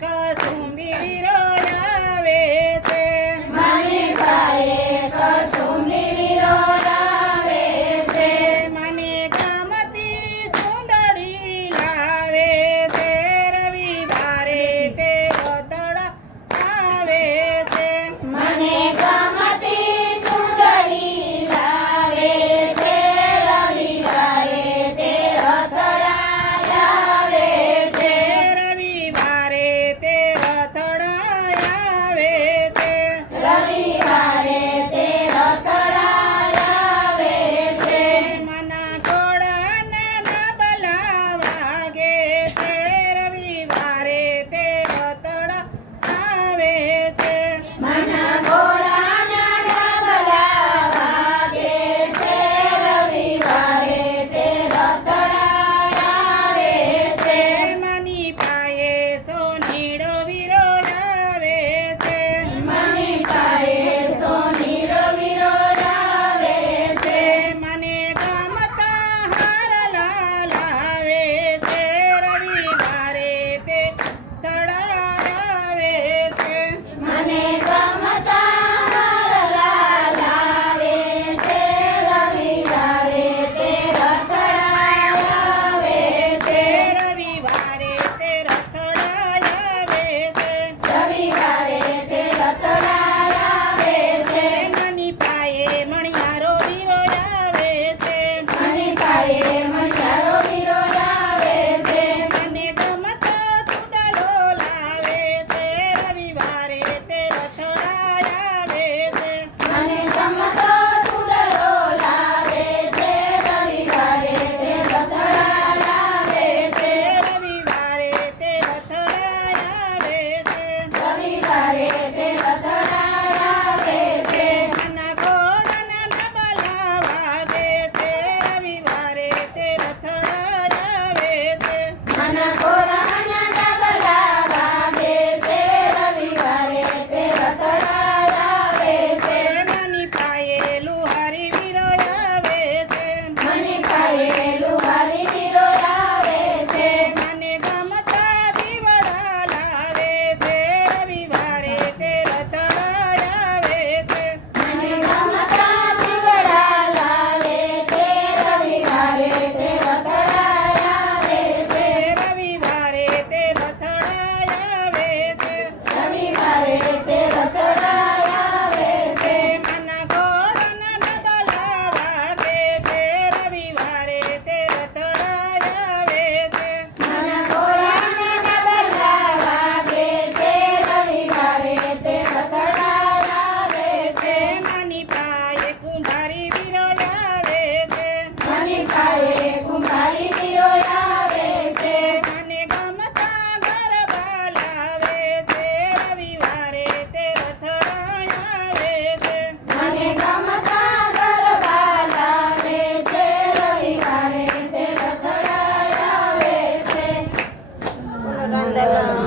ಕಾಸು ಮೀರೋ 来了。